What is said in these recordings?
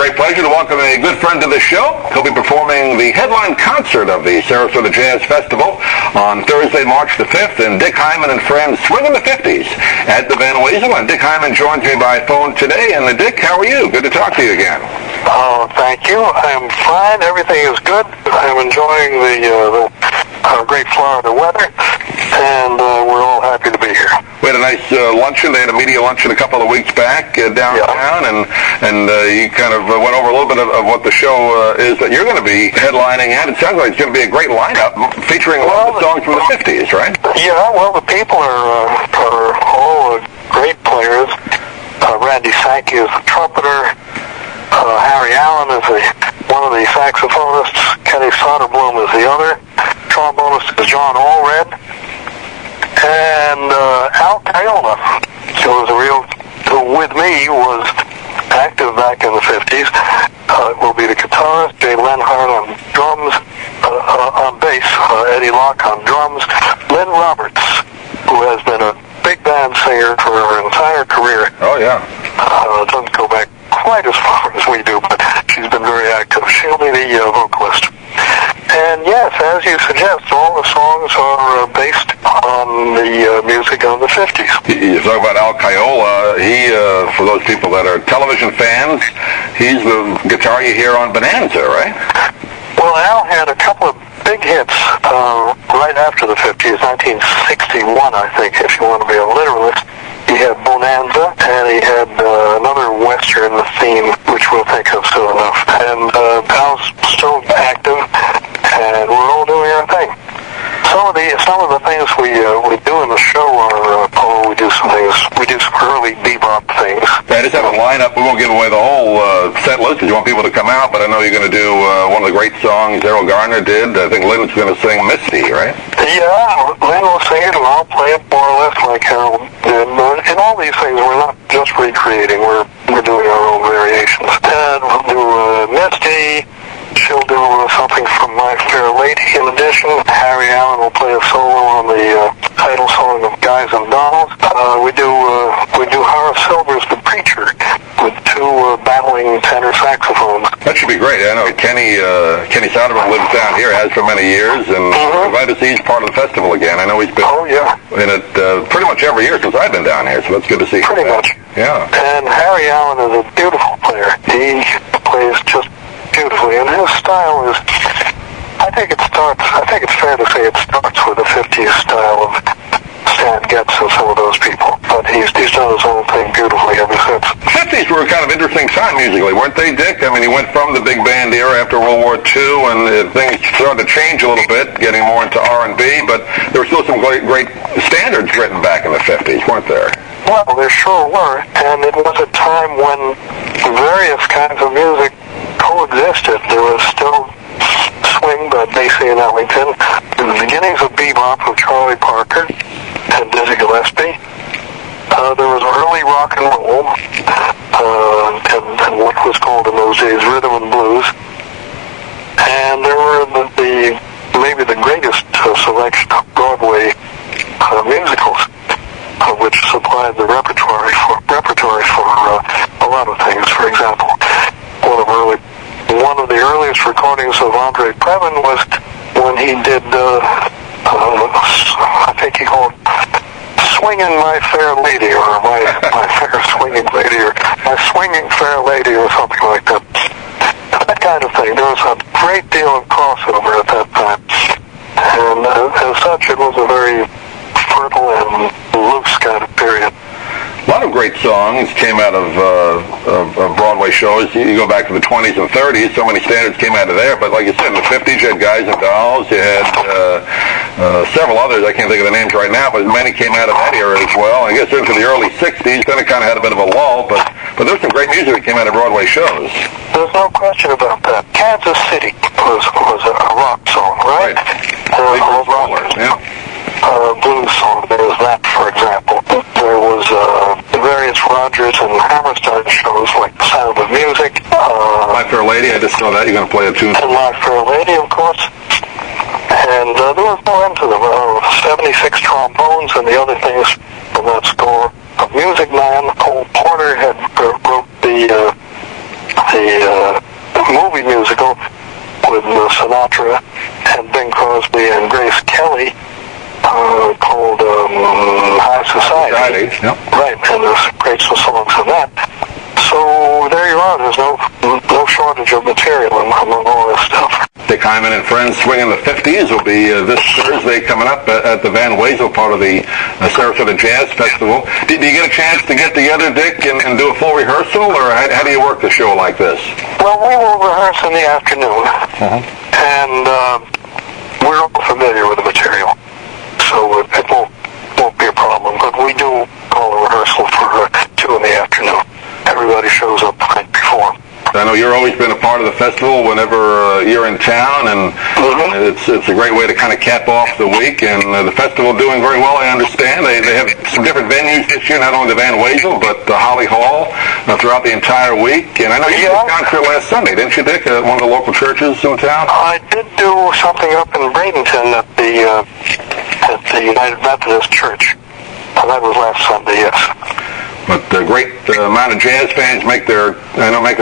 Great pleasure to welcome a good friend to the show. He'll be performing the headline concert of the Sarasota Jazz Festival on Thursday, March the 5th, and Dick Hyman and friends swinging the 50s at the Van Wezel. And Dick Hyman joins me by phone today. And Dick, how are you? Good to talk to you again. Oh, thank you. I'm fine. Everything is good. I'm enjoying the great Florida weather, and we're all happy to be here. We had a nice luncheon. They had a media luncheon a couple of weeks back downtown, and you kind of went over a little bit of what the show is that you're going to be headlining at. It sounds like it's going to be a great lineup featuring a lot of the songs from the 50s, right? Yeah, well, the people are all great players. Randy Sankey is the trumpeter. Harry Allen is one of the saxophonists. Kenny Soderblom is the other. Trombonist is John Allred. And Al Caiola, who with me was active back in the 50s, will be the guitarist. Jay Lenhart on drums, on bass. Eddie Locke on drums. Lynn Roberts, who has been a big band singer for her entire career. Oh, yeah. Doesn't go back quite as far as we do, but she's been very active. She'll be the vocalist. And yes, as you suggest, all the songs are based on the music of the 50s. You talk about Al Caiola. He, for those people that are television fans, he's the guitar you hear on Bonanza, right? Well, Al had a couple of big hits right after the 50s, 1961, I think, if you want to be a literalist. He had Bonanza, and he had another Western theme, which we'll think of soon enough. And Al's still active, and we're all doing our thing. Some of the things we do in the show are we do some early bebop things. I just have a lineup. We won't give away the whole set list because you want people to come out, but I know you're going to do one of the great songs Errol Garner did. I think Lynn's going to sing Misty, right? Yeah, Lynn will sing it, and I'll play it more or less like Errol did. In all these things, we're not just recreating. We're doing our own variations. And we'll do Misty. She'll do something from My Fair Lady. In addition, Harry Allen will play a solo on the title song of Guys and Dolls. We do Horace Silver's The Preacher with two battling tenor saxophones. That should be great. I know Kenny Soderman lives down here, has for many years, and I'm glad to see he's part of the festival again. I know he's been in it pretty much every year since I've been down here, so that's good to see. Pretty much. Yeah. And Harry Allen is a beautiful player. He plays just beautifully, and his style is, I think it's fair to say it starts with the 50s style of Stan Getz and some of those people, but he's done his own thing beautifully ever since. The 50s were a kind of interesting time musically, weren't they, Dick? I mean, he went from the big band era after World War II, and things started to change a little bit, getting more into R&B, but there were still some great standards written back in the 50s, weren't there? Well, there sure were, and it was a time when various kinds of music coexisted. There was still swing by Basie and Ellington, the beginnings of bebop with Charlie Parker and Dizzy Gillespie. There was early rock and roll, and what was called in those days rhythm and blues. And there were maybe the greatest selection of Broadway musicals, which supplied the repertory for a lot of things. For example, one of the earliest recordings of Andre Previn was when he did, I think he called Swinging My Fair Lady, or my Fair Swinging Lady, or My Swinging Fair Lady, or something like that. That kind of thing. There was a great deal of crossover at that time. And as such, it was a very fertile and loose kind of period. A lot of great songs came out of Broadway shows. You go back to the 20s and 30s, so many standards came out of there. But like you said, in the 50s, you had Guys and Dolls. You had several others. I can't think of the names right now, but many came out of that era as well. I guess into the early 60s, then it kind of had a bit of a lull. But there was some great music that came out of Broadway shows. There's no question about that. Kansas City was a rock song, right? Yeah. Blues song. There was that, for example. There was various Rodgers and Hammerstein shows like The Sound of Music. My Fair Lady, I just saw that. You're going to play a tune. And My Fair Lady, of course. And there was more into them. 76 trombones and the other things from that score. A music man, Cole Porter, had wrote the a movie musical with Sinatra and Bing Crosby and Grace Kelly called High Society. Yep. Right, and there's great songs in that. So there you are. There's no shortage of material among all this stuff. Dick Hyman and Friends Swinging the 50s will be this Thursday coming up at the Van Wezel part of the Sarasota Jazz Festival. Do you get a chance to get together, Dick, and do a full rehearsal, or how do you work the show like this? Well, we will rehearse in the afternoon, and we're all familiar with the material, so it won't be a problem. But we do call a rehearsal for 2 in the afternoon. Everybody shows up the night before. I know you've always been a part of the festival whenever you're in town, and it's a great way to kind of cap off the week. And the festival doing very well, I understand. They have some different venues this year, not only the Van Wezel, but the Holly Hall throughout the entire week. And I know you did a concert last Sunday, didn't you, Dick, at one of the local churches in town? I did do something up in Bradenton at the United Methodist Church. That was last Sunday, yes. But a great amount of jazz fans make their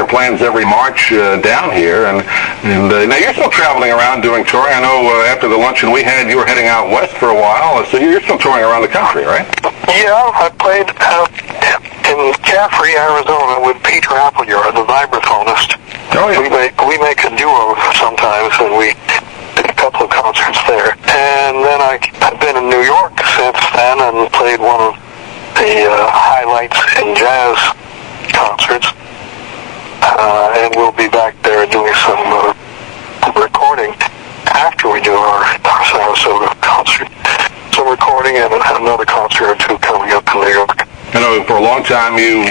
plans every March down here, and now you're still traveling around doing touring. I know after the luncheon we had, you were heading out west for a while, so you're still touring around the country, right? Yeah, I played in Caffrey, Arizona, with Peter Appleyard, the vibraphonist. Oh yeah. We make a duo sometimes, and we did a couple of concerts there. And then I've been in New York since then and played one of the highlights in jazz concerts, and we'll be back there doing some recording after we do our Sarasota concert. Some recording and another concert or 2 coming up in New York. I know for a long time you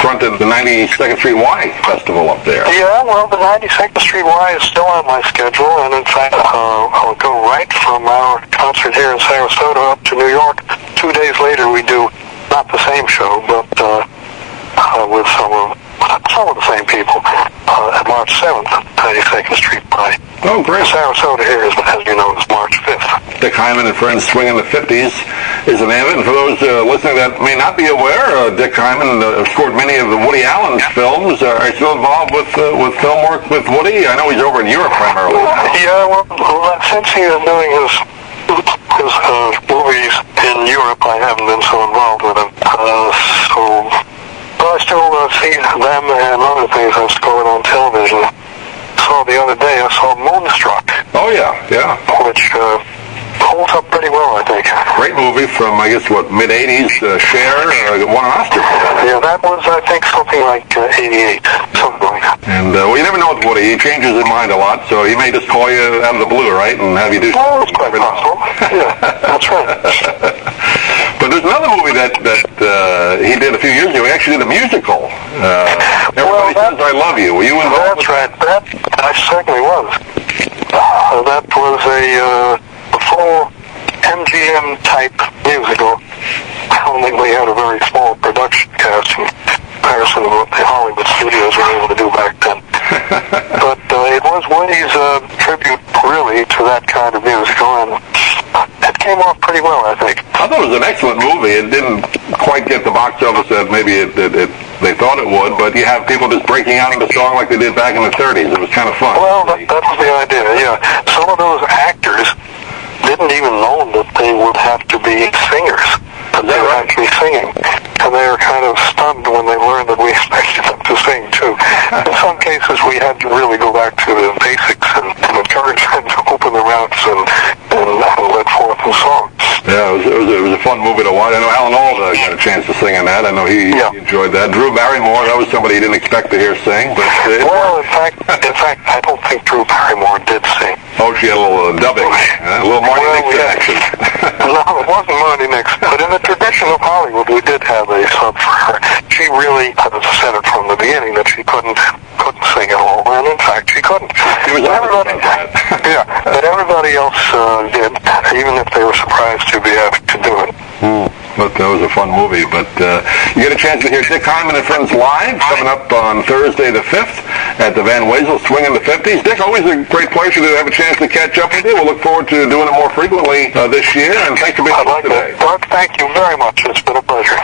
fronted the 92nd Street Y Festival up there. Yeah, well, the 92nd Street Y is still on my schedule, and in fact, I'll go right from our concert here in Sarasota up to New York. 2 days later, we do not the same show, but with some of the same people at March 7th at 92nd Street Y. Oh, great. Sarasota here, as you know, is March 5th. Dick Hyman and Friends Swinging the 50s is the name of it. And for those listening that may not be aware, Dick Hyman scored many of the Woody Allen films. Are you still involved with film work with Woody? I know he's over in Europe primarily. Yeah, well, since he is doing his movies in Europe, I haven't been so involved with him. But I still see them and other things I've scored on television. The other day I saw Moonstruck. Oh yeah, which holds up pretty well, I think. Great movie from, I guess, mid-'80s. Cher won an Oscar for that. Yeah, that was, I think, something like 88, something like that. And you never know with Woody. He changes his mind a lot, so he may just call you out of the blue, right, and have you do something. Well, it's quite possible. Yeah, that's right. But there's another movie that he did a few years ago. He actually did a musical. Everybody Says I Love You. Were you involved? That's right. That I certainly was. That was a full MGM-type musical. Only we had a very small production cast in comparison to what the Hollywood studios were able to do back then. But it was Woody's tribute, really, to that kind of musical, and it came off pretty well, I think. I thought it was an excellent movie. It didn't quite get the box office that maybe they thought it would, but you have people just breaking out into song like they did back in the 30s. It was kind of fun. Well, that was the idea, yeah. Some of those actors didn't even know that they would have to be singers, that they were actually singing. And they were kind of stunned when they learned that we expected them to sing, too. In some cases, we had to really go back to the basics and encourage them to open their mouths and let forth in song. Yeah, it was a fun movie to watch. I know Alan Alda got a chance to sing in that. I know he enjoyed that. Drew Barrymore, that was somebody he didn't expect to hear sing. But well, in fact, I don't think Drew Barrymore did sing. Oh, she had a little dubbing, a little Marty Nixon action. No, it wasn't Marty Nixon. But in the tradition of Hollywood, we did have a sub for her. She really said it from the beginning that she couldn't sing at all, and in fact, she couldn't. Everybody, but everybody else did, even if they were surprised to be asked to do it. But that was a fun movie. But you get a chance to hear Dick Hyman and Friends live coming up on Thursday the 5th at the Van Wezel Swinging the 50s. Dick, always a great pleasure to have a chance to catch up with you. We'll look forward to doing it more frequently this year, and thanks for being with us today. Doug, thank you very much. It's been a pleasure.